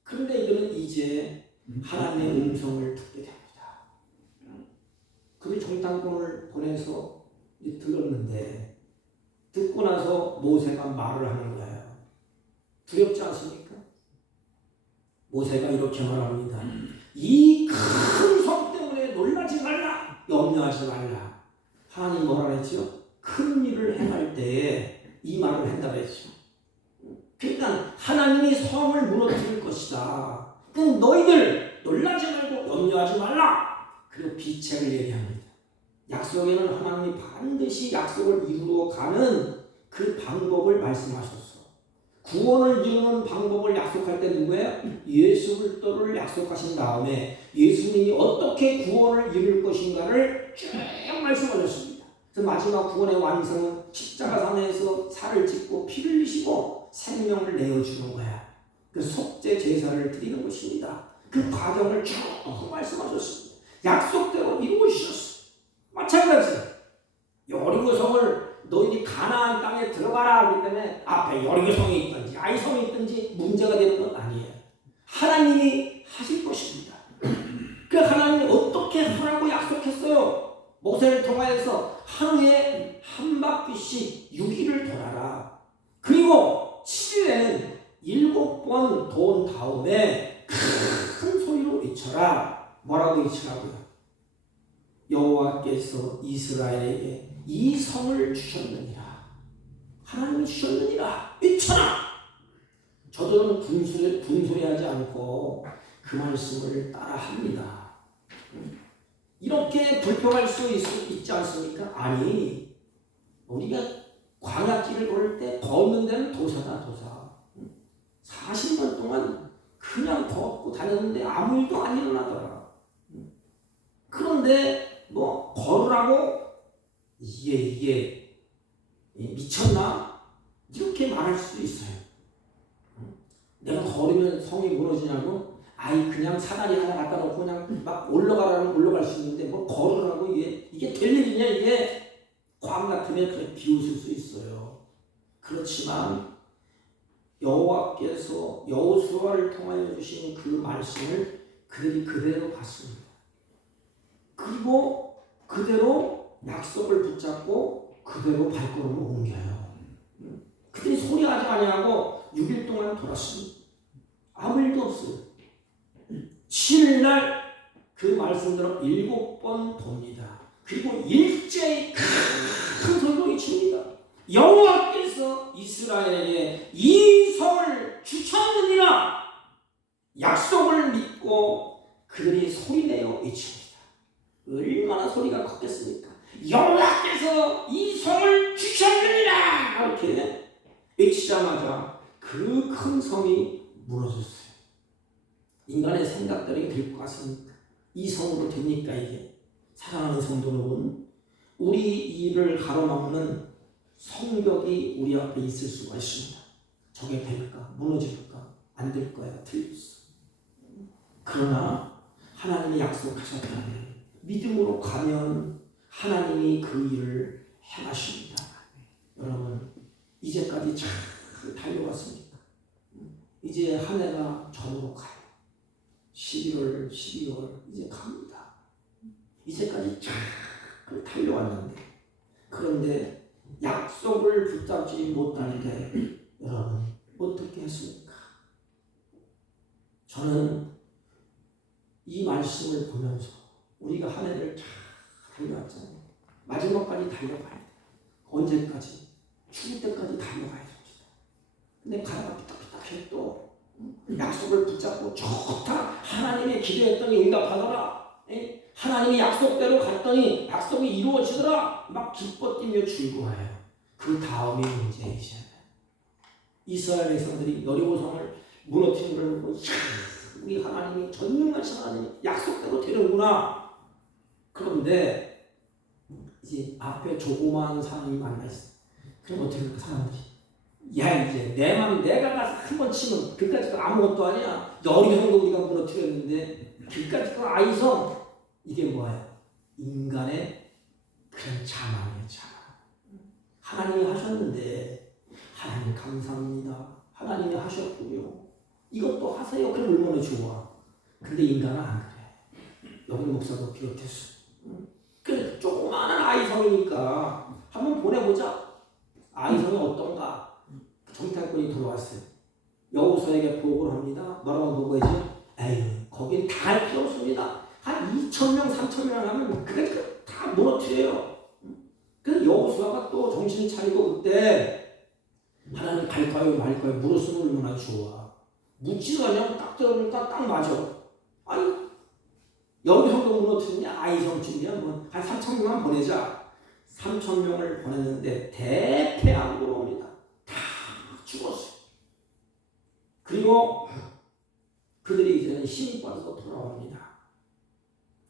그런데 이들은 이제 하나님의 음성을 듣게 됩니다. 그들이 정탐꾼을 보내서 들었는데 듣고 나서 모세가 말을 하는 거예요. 두렵지 않습니까? 모세가 이렇게 말합니다. 이 큰 성 때문에 놀라지 말라. 염려하지 말라. 하나님 뭐라 그랬죠? 큰 일을 행할 때에 이 말을 한다고 했죠. 그러니까 하나님이 성을 무너뜨릴 것이다. 그럼 너희들 놀라지 말고 염려하지 말라. 그리고 비책을 얘기합니다. 약속에는 하나님이 반드시 약속을 이루어 가는 그 방법을 말씀하셨어. 구원을 이루는 방법을 약속할 때 누구예요? 예수 그리스도를 약속하신 다음에 예수님이 어떻게 구원을 이룰 것인가를 쭉 말씀하셨습니다. 그래서 마지막 구원의 완성은 십자가상에서 살을 찢고 피를 흘리시고 생명을 내어주는 거야. 그 속죄 제사를 드리는 것입니다. 그 과정을 쭉 말씀하셨습니다. 약속대로 이루어주셨어. 마찬가지. 여리고성을 너희들이 가나안 땅에 들어가라 하기 때문에 앞에 여리고성이 있든지 아이성이 있든지 문제가 되는 건 아니에요. 하나님이 하실 것입니다. 그 하나님이 어떻게 하라고 약속했어요? 모세를 통하여서 하루에 한 바퀴씩 6일을 돌아라. 그리고 7일에는 7번 돈 다음에 큰 소리로 외쳐라. 뭐라고 외치라고요? 여호와께서 이스라엘에게 이 성을 주셨느니라. 하나님이 주셨느니라. 외쳐라. 저들은 분소리하지 않고 그 말씀을 따라합니다. 이렇게 불평할 수 있지 않습니까? 아니, 우리가 광야길을 걸을 때 걷는 데는 도사다, 도사. 40년 동안 그냥 걷고 다녔는데 아무 일도 안 일어나더라. 그런데 뭐 걸으라고 이게 미쳤나? 이렇게 말할 수도 있어요. 내가 걸으면 성이 무너지냐고? 아이 그냥 사다리 하나 갖다 놓고 그냥 막 올라가라면 올라갈 수 있는데 뭐 걸으라고 이게 될 일이냐? 이게 광 같으면 그래 비웃을 수 있어요. 그렇지만 여호와께서 여호수아를 통하여 주신 그 말씀을 그들이 그대로 받습니다. 그리고 그대로 약속을 붙잡고 그대로 발걸음을 옮겨요. 그들이 소리하지 아니하고 6일 동안 돌았습니다. 아무 일도 없어요. 7일날 그 말씀대로 7번 돕니다. 그리고 일제히 큰 소리로 외칩니다. 여호와께서 이스라엘에게 이 성을 주셨느니라. 약속을 믿고 그들이 소리내어 외칩니다. 얼마나 소리가 컸겠습니까? 여호와께서 이 성을 주셨느니라. 이렇게 외치자마자 그 큰 성이 무너졌어요. 인간의 생각대로 될 것 같습니까? 이 성으로 됩니까 이게? 사랑하는 성도 여러분, 우리 일을 가로막는 성벽이 우리 앞에 있을 수가 있습니다. 저게 될까? 무너질까? 안 될 거야? 틀렸어. 그러나 하나님이 약속하셨다면 믿음으로 가면 하나님이 그 일을 행하십니다. 이제까지 잘 달려왔습니까? 이제 한 해가 저으로 가요. 11월, 12월 이제 갑니다. 이제까지 잘 달려왔는데, 그런데 약속을 붙잡지 못할 때 여러분 어떻게 했습니까? 저는 이 말씀을 보면서 우리가 한 해를 잘 달려왔잖아요. 마지막까지 달려가야 돼. 언제까지? 죽을 때까지 달려가야 됩니다. 근데 가다가 삐딱삐딱 또 약속을 붙잡고 좋다, 하나님의 기도했더니 응답하더라, 하나님이 약속대로 갔더니 약속이 이루어지더라, 막 기뻐 뛰며 즐거워해요. 그 다음이 문제이잖아요. 이스라엘 백성들이 여리고성을 무너뜨리는 걸 보고 우리 하나님이 전능하신 하나님이 약속대로 되는구나. 그런데 이제 앞에 조그마한 사람이 만나 있어. 그럼 어떻게 할까 사람들이? 야, 이제 내 맘 내가 가서 한 번 치면 그까짓 거 아무것도 아니야. 여리고성도 우리가 무너뜨렸는데 그까짓 거 아이성, 이게 뭐예요? 인간의 그런 자만이에요. 자만. 하나님이 하셨는데 하나님 감사합니다. 하나님이 하셨고요. 이것도 하세요. 그럼 얼마나 좋아. 근데 인간은 안 그래. 여기 목사도 비롯했어. 그 조그마한 아이성이니까 한번 보내보자. 아이성이 어떤가? 정탐꾼이 들어왔어요. 여호수아에게 보고를 합니다. 뭐라고 보고하죠? 에휴, 거긴 다 할 필요 없습니다. 한 2,000명, 3,000명 하면 그래 다 무너뜨려요. 그래서 여호수아가 또 정신 차리고 그때 하나님 갈까요 말까요 물었으면 얼마나 좋아. 묻지도 않냐고 딱 들어보니까 딱 맞아. 아니 여기서도 무너뜨리냐? 아이성쯤이야 뭐한 3,000명만 보내자. 3,000명을 보냈는데 대패하고 옵니다. 다 죽었어요. 그리고 그들이 이제는 힘이 빠져서 돌아옵니다.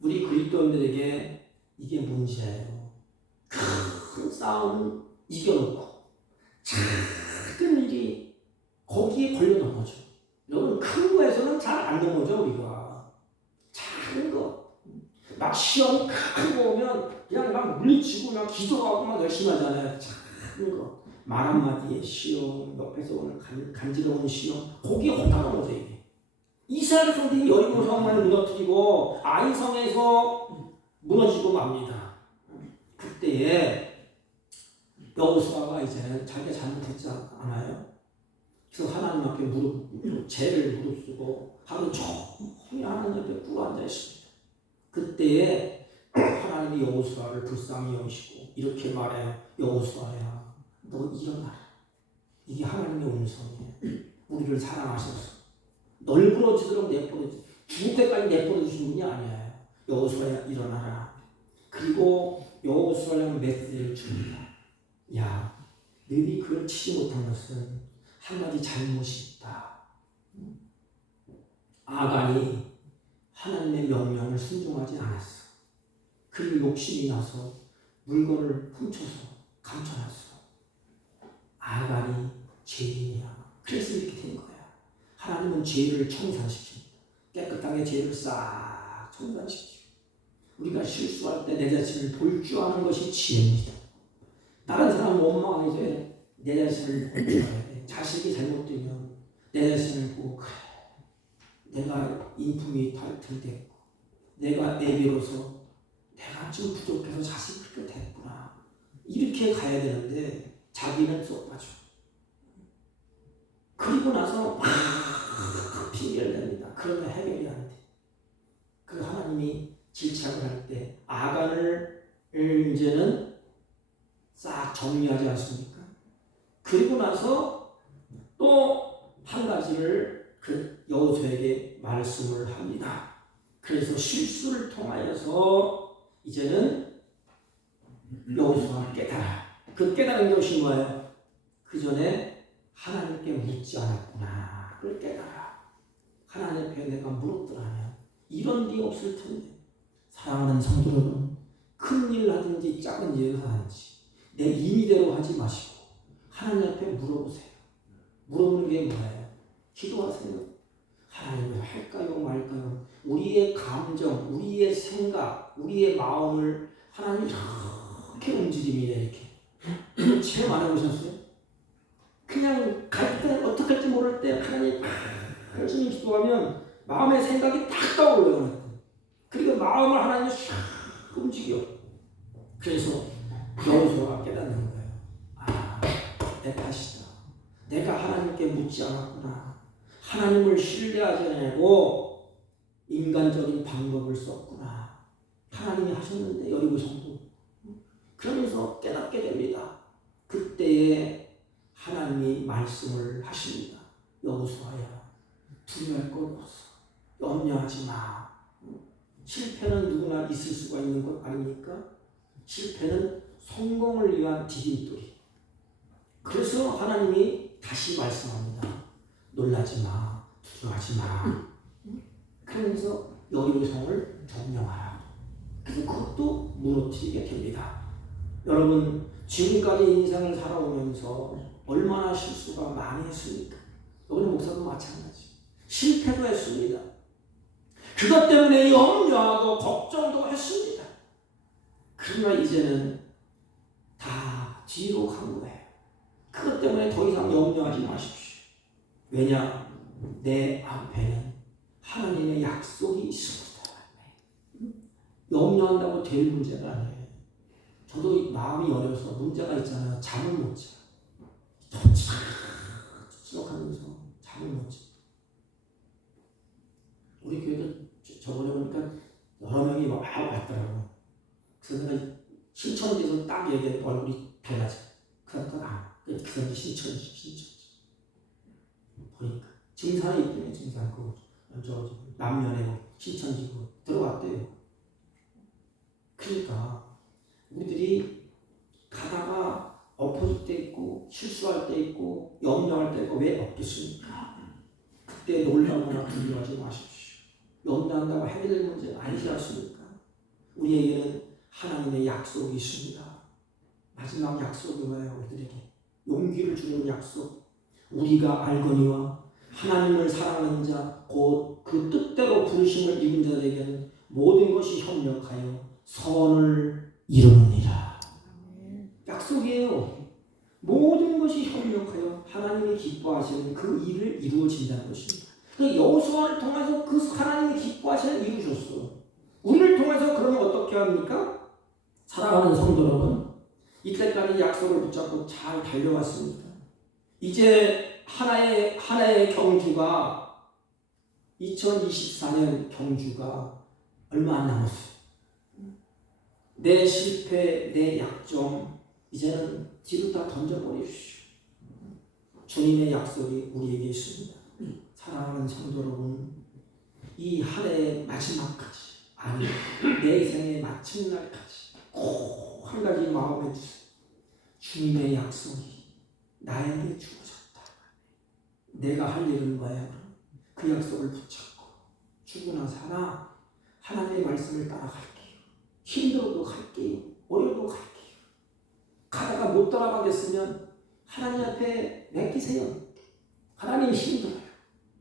우리 그리스도인들에게 이게 문제예요. 큰 싸움은 이겨놓고 작은 일이 거기에 걸려 넘어져. 여러분 큰 거에서는 잘 안 넘어져. 우리가 작은 거 막 시험이 큰 거 오면 그냥 막 물리치고 막 기도하고 막 열심히 하잖아요. 작은 거 말 한마디에 시험, 옆에서 오는 간지러운 시험, 거기에 혼자 넘어져. 이게 이스라엘 백성들이 여리고성을 무너뜨리고 아이성에서 무너지고 맙니다. 그때에 여호수아가 이제는 자기가 잘못했지 않아요? 그래서 하나님 앞에 죄를 무릅쓰고 하루 종일 하나님 앞에 꿇어앉아 있습니다. 그때에 하나님이 여호수아를 불쌍히 여기시고 이렇게 말해요. 여호수아야, 너 일어나라. 이게 하나님의 음성이에요. 우리를 사랑하셔서 널 부러지도록 내버려지, 죽을 때까지 내버려주신 분이 아니에요. 여호수아야 일어나라. 그리고 여호수아는 메시지를 줍니다. 야, 너희 그걸 치지 못한 것은 한 가지 잘못이 있다. 아간이 하나님의 명령을 순종하지 않았어. 그리고 욕심이 나서 물건을 훔쳐서 감춰놨어. 아간이 죄인이야. 그래서 이렇게 된 거야. 하나님은 죄를 청산시킵니다. 깨끗하게 죄를 싹 청산시키고, 우리가 실수할 때 내 자신을 볼 줄 아는 것이 지혜입니다. 다른 사람 원망하기 내 자신을 볼 줄 알아야 돼. 자식이 잘못되면 내 자신을 보고, 그래, 내가 인품이 탈퇴됐고 내가 애비로서 내가 좀 부족해서 자식이 그렇게 됐구나, 이렇게 가야 되는데 자기는 쏙 빠져. 그리고 나서 막 핑계를 냅니다. 그러면 해결이 안 돼. 그 하나님이 질책을 할 때 아간을 이제는 싹 정리하지 않습니까? 그리고 나서 또 한 가지를 그 여호수아에게 말씀을 합니다. 그래서 실수를 통하여서 이제는 여호수아가 깨달아. 그 깨달은 것이 뭐예요? 그 전에 하나님께 묻지 않았구나. 그걸 깨달아. 하나님 앞에 내가 물었더라면 이런 일이 없을 텐데. 사랑하는 성도 여러분, 큰 일을 하든지 작은 일을 하든지 내 임의대로 하지 마시고 하나님 앞에 물어보세요. 물어보는 게 뭐예요? 기도하세요. 하나님을 할까요 말까요? 우리의 감정, 우리의 생각, 우리의 마음을 하나님 이렇게 움직입니다. 이렇게 체험 안 해보셨어요? 그냥 갈 때 어떻게 할지 모를 때 하나님 열심히 기도하면 마음의 생각이 딱 떠올라요. 그리고 마음을 하나님이 샥 움직여. 그래서 여호수아가 깨닫는 거예요. 아, 내 탓이다. 내가 하나님께 묻지 않았구나. 하나님을 신뢰하지 않고 인간적인 방법을 썼구나. 하나님이 하셨는데 여리고 성도. 그러면서 깨닫게 됩니다. 그때에 하나님이 말씀을 하십니다. 여호수아야, 두려워할 것 없어. 염려하지 마. 실패는 누구나 있을 수가 있는 것 아닙니까? 실패는 성공을 위한 디딤돌이. 그래서 하나님이 다시 말씀합니다. 놀라지 마, 두려워하지 마. 그러면서 여리고 성을 점령하라. 그래서 그것도 무너뜨리게 됩니다. 여러분, 지금까지 인생을 살아오면서 얼마나 실수가 많이 했습니까? 여러분 목사도 마찬가지. 실패도 했습니다. 그것 때문에 염려하고 걱정도 했습니다. 그러나 이제는 다 뒤로 간 거예요. 그것 때문에 더 이상 염려하지 마십시오. 왜냐? 내 앞에는 하나님의 약속이 있습니다. 염려한다고 될 문제가 아니에요. 저도 마음이 어려서 문제가 있잖아요. 잠을 못 자. 추적하면서 잠을 못 자. 우리 교회도 저번에 보니까 여러 명이 막 왔더라고요. 그래서 내가 신천지에서 딱 얘기해 얼굴이 변하지. 그 사람은 그 사람이 신천지. 보니까 증산에 있더니 증산 저 남면에 신천지고 들어갔대요. 그러니까 우리들이 가다가 엎어질 때 있고 실수할 때 있고 염려할 때 있고 왜 없겠습니까? 그때 놀라거나 두려워하지 마십시오. 염려한다고 해결될 문제는 아니지 않습니까? 우리에게는 하나님의 약속이 있습니다. 마지막 약속이 뭐예요? 우리들에게 용기를 주는 약속. 우리가 알거니와 하나님을 사랑하는 자 곧 그 뜻대로 부르심을 입은 자들에게는 모든 것이 협력하여 선을 이루느니라. 약속이에요. 모든 것이 협력하여 하나님이 기뻐하시는 그 일을 이루어진다는 것입니다. 여호수아를 통해서 그 하나님이 기뻐하시는 일을 이루셨어. 우리를 통해서 그러면 어떻게 합니까? 사랑하는 성도 여러분, 이때까지 약속을 붙잡고 잘 달려왔습니다. 이제 하나의 경주가 2024년 경주가 얼마 안 남았어요. 내 실패, 내 약점 이제는 뒤로 다 던져버리십시오. 주님의 약속이 우리에게 있습니다. 사랑하는 성도 여러분, 이 한 해의 마지막까지, 아니 내 생의 마침날까지 꼭 한 가지 마음에 주세요. 주님의 약속이 나에게 주어졌다. 내가 할 일은 뭐야? 그 약속을 붙잡고 죽으나 사나 하나님의 말씀을 따라갈게요. 힘들어도 갈게요. 어려워도 갈게요. 가다가 못 따라가겠으면 하나님 앞에 맡기세요. 하나님 힘들어요.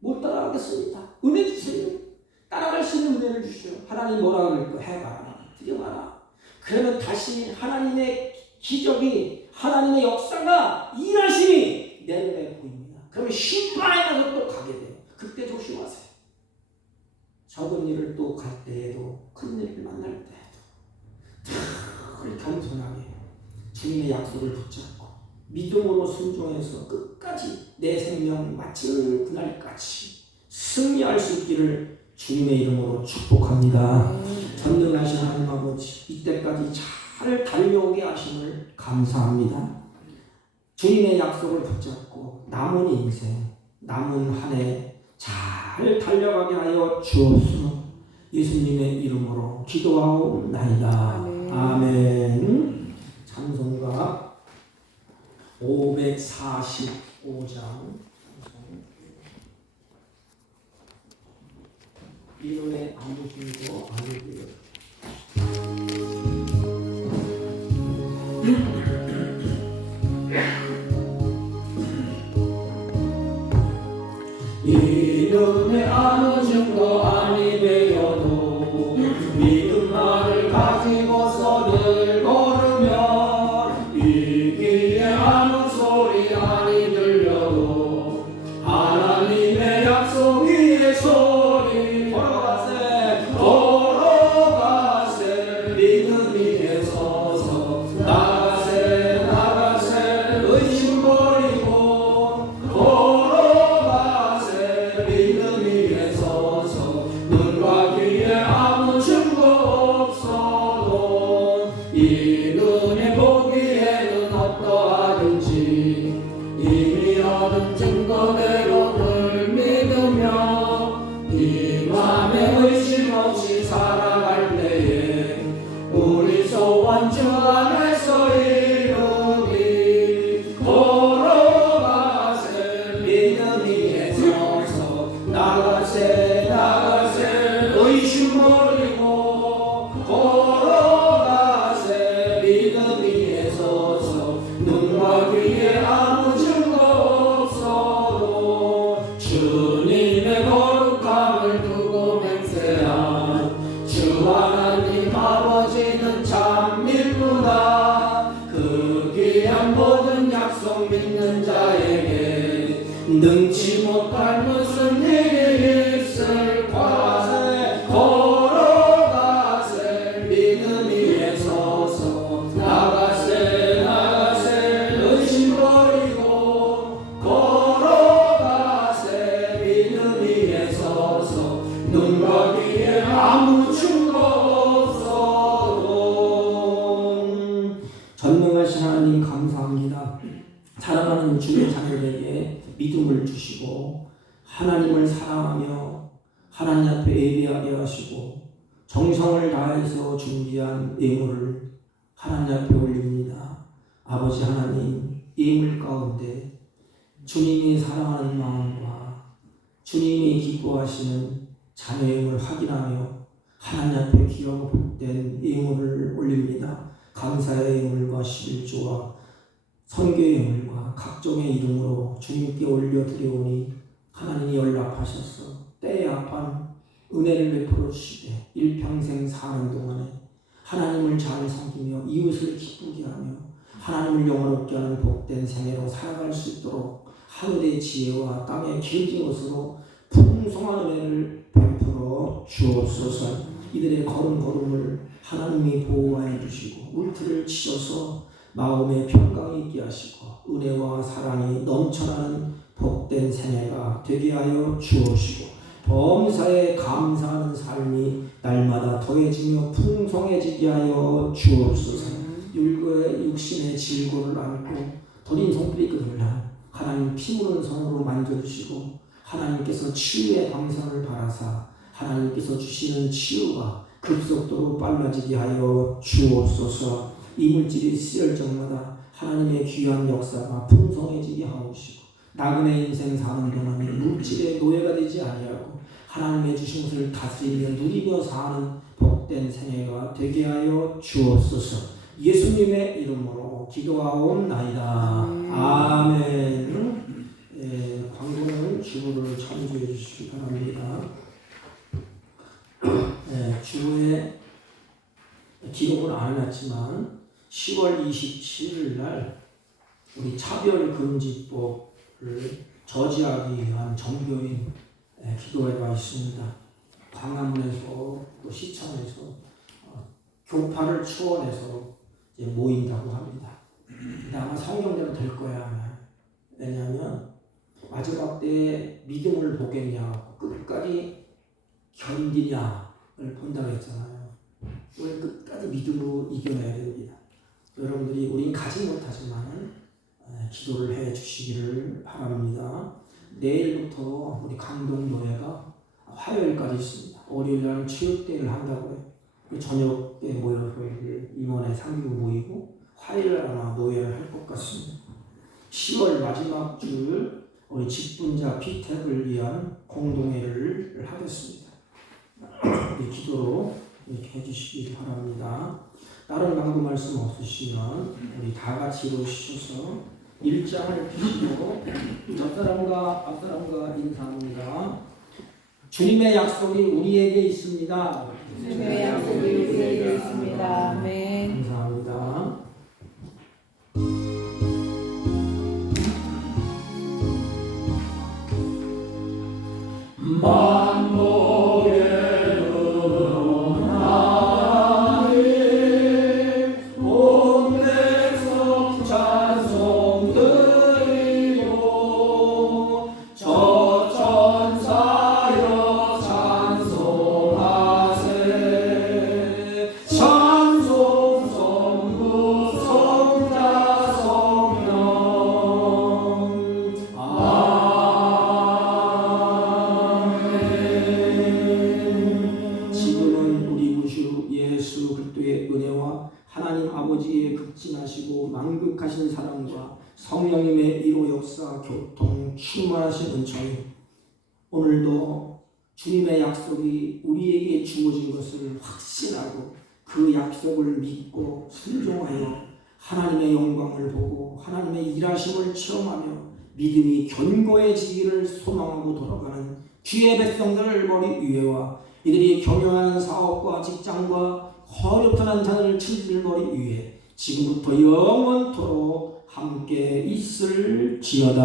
못 따라가겠습니다. 은혜 주세요. 따라갈 수 있는 은혜를 주시오. 하나님 뭐라 그럴까? 해봐라. 드려봐라. 그러면 다시 하나님의 기적이, 하나님의 역사가 일하심이 내 눈에 보입니다. 그러면 심판에 가서 또 가게 돼요. 그때 조심하세요. 적은 일을 또 갈 때에도, 큰 일을 만날 때에도 늘 겸손하게 주님의 약속을 붙잡고 믿음으로 순종해서 끝까지 내 생명 마칠 그날까지 승리할 수 있기를 주님의 이름으로 축복합니다. 전능하신 하나님 아버지, 이때까지 잘 달려오게 하심을 감사합니다. 주님의 약속을 붙잡고 남은 인생, 남은 한 해 잘 달려가게 하여 주옵소서. 예수님의 이름으로 기도하옵나이다. 아멘. 찬송가 545장 이론의 아무것도 아니고요. 이름의 아무 증거 아니 되어도 믿음만을 가지고서 늘 걸으면 이기에 아무 소리 아니 들려 이눈에 보기에는 어떠하든지 이미 얻은 증거대로 늘 믿으며 이 맘에 의심 없이 살아갈 때에 우리 소원 주 안에서 이루리. 걸어가세 믿음 위에 서서 나가세 나가세 의심 버리고 걸어가세 믿음 위에 서서 눈과 귀에 아무 증거 없어도 주님의 거룩함을 두고 맹세한 주 하나님 아버지는 참 밀구나. 그 귀한 모든 약속 믿는 자에게 능치 못할 무슨 일이 있을까. 걸어가세 믿음 위에 서서 나가세 나가세 의심 버리고 걸어가세 믿음 위에 서서 눈과 귀에 아무 증거 없어도. 전능하신 하나님 감사합니다. 사랑하는 주의 자녀에게 믿음을 주시고 하나님을 사랑하며 하나님 앞에 예배하게 하시고 정성을 다해서 준비한 예물을 하나님 앞에 올립니다. 아버지 하나님, 예물 가운데 주님이 사랑하는 마음과 주님이 기뻐하시는 자녀임을 확인하며 하나님 앞에 귀하고 복된 예물을 올립니다. 감사의 예물과 11조와 선교의 예물과 각종의 이름으로 주님께 올려드리오니 하나님이 연락하셔서 때에 합한 은혜를 베풀어 주시되 일평생 사는 동안에 하나님을 잘 섬기며 이웃을 기쁘게 하며 하나님을 영원롭게 하는 복된 생애로 살아갈 수 있도록 하늘의 지혜와 땅의 길진 것으로 풍성한 은혜를 베풀어 주옵소서. 이들의 걸음걸음을 하나님이 보호하여 주시고 물틀을 치셔서 마음에 평강이 있게 하시고 은혜와 사랑이 넘쳐나는 복된 생애가 되게 하여 주옵시고 범사에 감사하는 삶이 날마다 더해지며 풍성해지게 하여 주옵소서. 율거의 육신의 질고를 안고 더딘 손길이 그들라 하나님 피 묻은 손으로 만져주시고 하나님께서 치유의 방선을 바라사 하나님께서 주시는 치유가 급속도로 빨라지게 하여 주옵소서. 이물질이 쓰일 적마다 하나님의 귀한 역사가 풍성해지게 하옵시고 나그네 인생 사는 동안에 물질의 노예가 되지 아니하고 하나님의 주신 것을 다스리며 누리며 사는 복된 생애가 되게 하여 주옵소서. 예수님의 이름으로 기도하옵나이다. 아멘. 광고는 주보를 참조해 주시기 바랍니다. 주보에 기록을 안 해놨지만 10월 27일 날 우리 차별금지법을 저지하기 위한 정교인 기도회가 있습니다. 광화문에서 또 시청에서 교파를 추원해서 이제 모인다고 합니다. 근데 아마 성경대로 될 거야. 왜냐하면 마지막 때에 믿음을 보겠냐, 끝까지 견디냐를 본다고 했잖아요. 우리 끝까지 믿음으로 이겨내야 됩니다. 여러분들이 우린 가지 못하지만 기도를 해 주시기를 바랍니다. 내일부터 우리 강동노예가 화요일까지 있습니다. 월요일날 체육대회를 한다고 해요. 저녁에 모여서 임원회 상규 모이고 화요일 아마 노예를 할 것 같습니다. 10월 마지막 주 우리 직분자 피택을 위한 공동회를 하겠습니다. 우리 기도로 이렇게 해주시기 바랍니다. 다른 강도 말씀 없으시면 우리 다 같이 일어서셔서 일장을 펴시고 옆사람과 앞사람과 인사합니다. 주님의 약속이 우리에게 있습니다. 주님의 약속이 우리에게 있습니다. 아멘. 감사합니다. 만복의 은하님 온 백성 찬송 드리고 저 천사여 찬송하세 찬송 아버지의 극진하시고 만극하신 사랑과 성령님의 위로 역사 교통 충만하신 은총이 오늘도 주님의 약속이 우리에게 주어진 것을 확신하고 그 약속을 믿고 순종하여 하나님의 영광을 보고 하나님의 일하심을 체험하며 믿음이 견고해지기를 소망하고 돌아가는 주의 백성들 머리 위에와 이들이 경영하는 사업과 직장과 허력한 자들 친구들 머리 위에 지금부터 영원토록 함께 있을지어다.